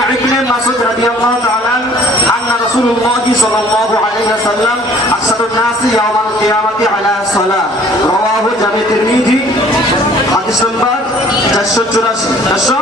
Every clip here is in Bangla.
عن ابن مسعود رضي الله تعالى عنه أن رسول الله صلى الله عليه وسلم أكثر الناس يوم القيامة على الصلاة رواه জামি তিরমিজি হাদিস নাম্বার 484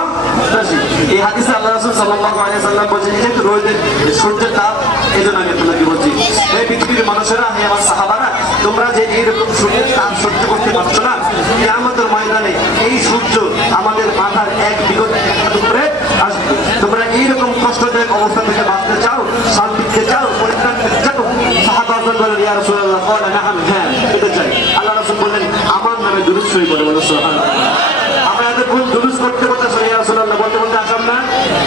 এই হাদিসে আল্লাহ রাসূল সাল্লাল্লাহু আলাইহি ওয়াসাল্লাম বলেছেন যে রোদের সূর্যের তাপ এজন্য আমি তোমাকে বলছি এই পৃথিবীর মানুষেরা হে আমার সাহাবারা তোমরা যে এইরকম সূর্যের তাপ সহ্য করতে পারছো না কিয়ামতের ময়দানে এই সূর্য আমাদের মাথার এক বিগত উপরে আসবে তোমরা এইরকম কষ্টদায়ক অবস্থা থেকে বাঁচতে চাও শান্তি পেতে চাও পরিত্রাণ পেতে চাও সাহাবাগণ বলেন ইয়া রাসূলুল্লাহ ক্বালা নাআম হ্যাঁ পেতে চাই আল্লাহ রাসূল বললেন আমার নামে দুরূদ শরীফ পড়ে বলো সুবহানাল্লাহ আমরা এতক্ষণ দুরূদ করতে করতে শুনি ইয়া রাসূলুল্লাহ বলতে বলতে আসলাম না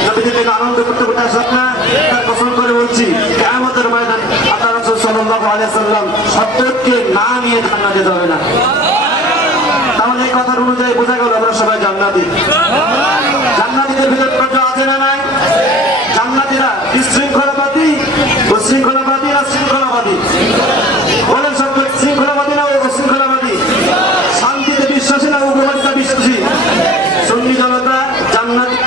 নবীজি থেকে আনন্দ করতে করতে আসলাম না তার কসম করে বলছি কিয়ামতের ময়দানে আল্লাহ রাসূল সাল্লাল্লাহু আলাইহি ওয়াসাল্লাম সত্যকে না নিয়ে জান্নাতে যেতে হবে না তাহলে এই কথার অনুযায়ী বোঝা গেল আমরা সবাই জান্নাতি জান্নাতীদের ভিতরে প্রশ্ন আছে না নাই জান্নাতীরা বিশৃঙ্খলাবাদী উশৃঙ্খলাবাদী না শৃঙ্খলাবাদী বলেন সব শৃঙ্খলাবাদী না উশৃঙ্খলাবাদী শান্তিতে বিশ্বাসী না উপবাসিতা বিশ্বাসী সুন্নি জনতা জান্নাতি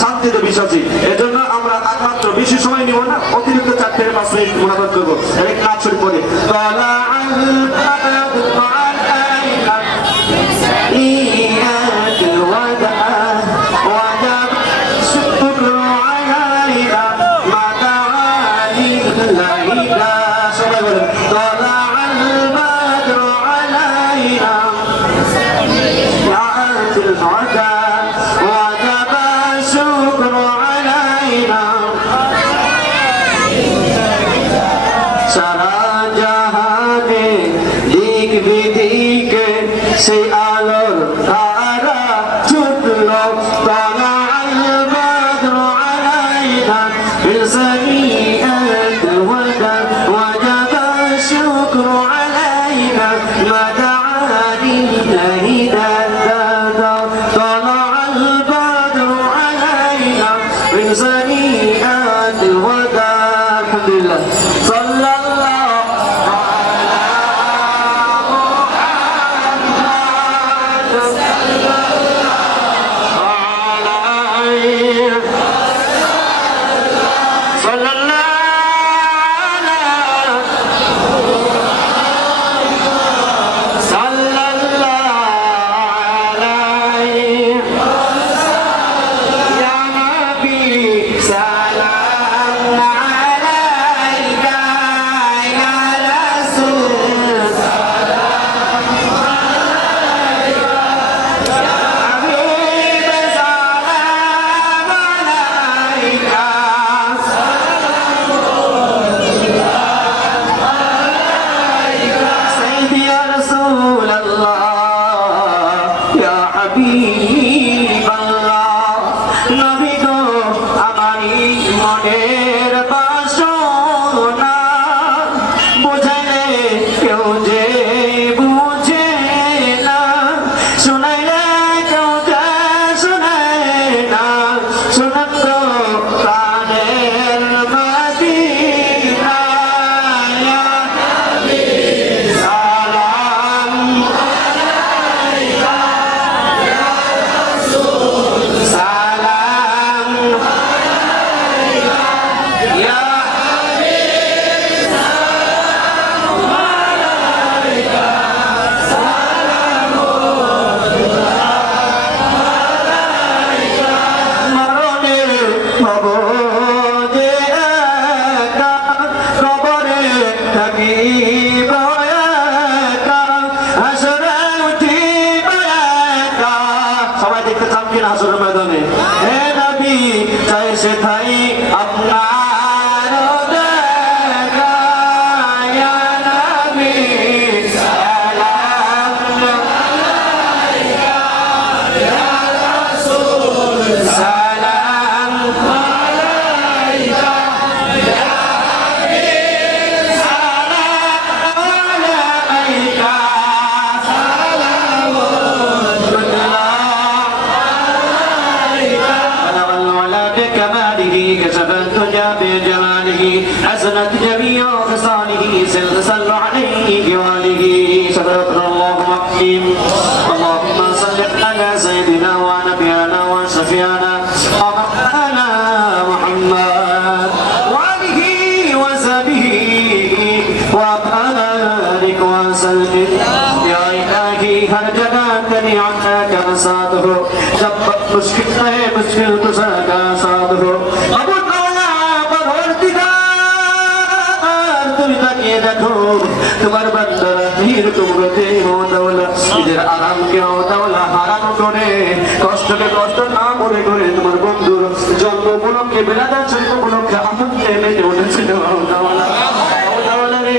শান্তিতে বিশ্বাসী এজন্য আমরা একমাত্র বেশি সময় নিব না অতিরিক্ত 4 থেকে 5 মিনিট মুনাজাত করবো এক নাচ শুরু করে সেই আলোর তারা ছুটলো তালা আল বাদরু আলাইনা বিসানিয়াত ওয়াদা ওয়াজাবা শুকরু আলাইনা মাদা আলিল্লাহি দাদা তালা আল বাদরু আলাইনা বিসানিয়াত ওয়াদা আলহামদুলিল্লাহ সাল্লাল্লাহু حسنت جميع خصاله صلى عليه وآله صدق الله العظيم اللهم صل على سيدنا ونبينا وشفيعنا ومولانا সাদহু আবু তাওলা পরওয়ারদিগার তুমি তাকিয়ে দেখো তোমার বান্দারা এরকম রতে ও দাওলা নিজের আরামকে ও দাওলা হারাম করে কষ্টকে কষ্ট না মনে করে তোমার বন্ধুর জন্ম উপলক্ষে বেলাদার জন্ম উপলক্ষে আনন্দে মেতে উঠেছিল ও দাওলা রে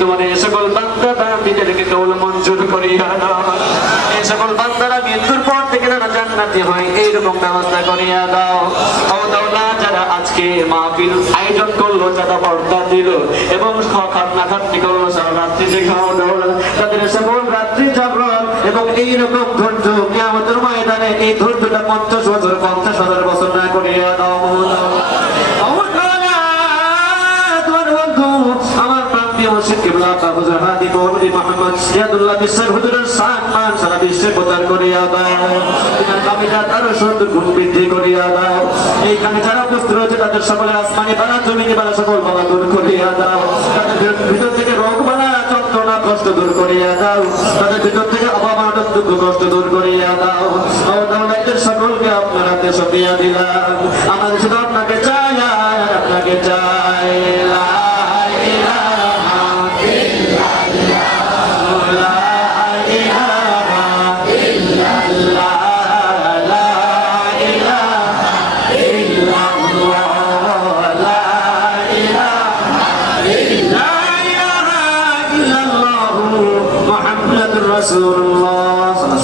তোমার এই সকল বান্দারা নিজেদেরকে কবুল মঞ্জুর করিয়া দাও এই সকল বান্দারা মৃত্যুর পর থেকে যারা জান্নাতি হয় এইরকম ব্যবস্থা করিয়া দাও ও দাওলা যারা আজকে মাহফিল আয়োজন করলো যারা পর্দা দিল এবং খাতনা খাতনি করলো সারা রাত্রি দেখাও দাওলা তাদের সকল রাত্রি জাগরণ এবং এইরকম ধৈর্য কিয়ামতের ময়দানে এই ধৈর্যটা 50 বছর না করিয়া দাও আমার প্রান্তীয় মুর্শিদ কিবলা হুজুর হাদি মুহাম্মদ মুহাম্মদ জিয়াদুল্লাহ বিশ্বের হুজুরের সম্মান সারা বিশ্বে প্রচার করিয়া দাও তোমার কামিলাত আরো সুন্দর গুণ বৃদ্ধি করিয়া দাও এইখানে যারা উপস্থিত রয়েছে তাদের সকলে আসমানি বালা জমিনে বালা সকল বালা দূর করিয়া দাও তাদের ভিতর থেকে রোগ বালা যন্ত্রণা কষ্ট দূর করিয়া দাও তাদের ভিতর থেকে অভাব দুঃখ কষ্ট দূর করিয়া দাও ও দাওলাইদের সকলকে আপনার হাতে সঁপিয়া দিলাম আমাদের শুধু আপনাকে চাই আর আপনাকে চাই Rasulullah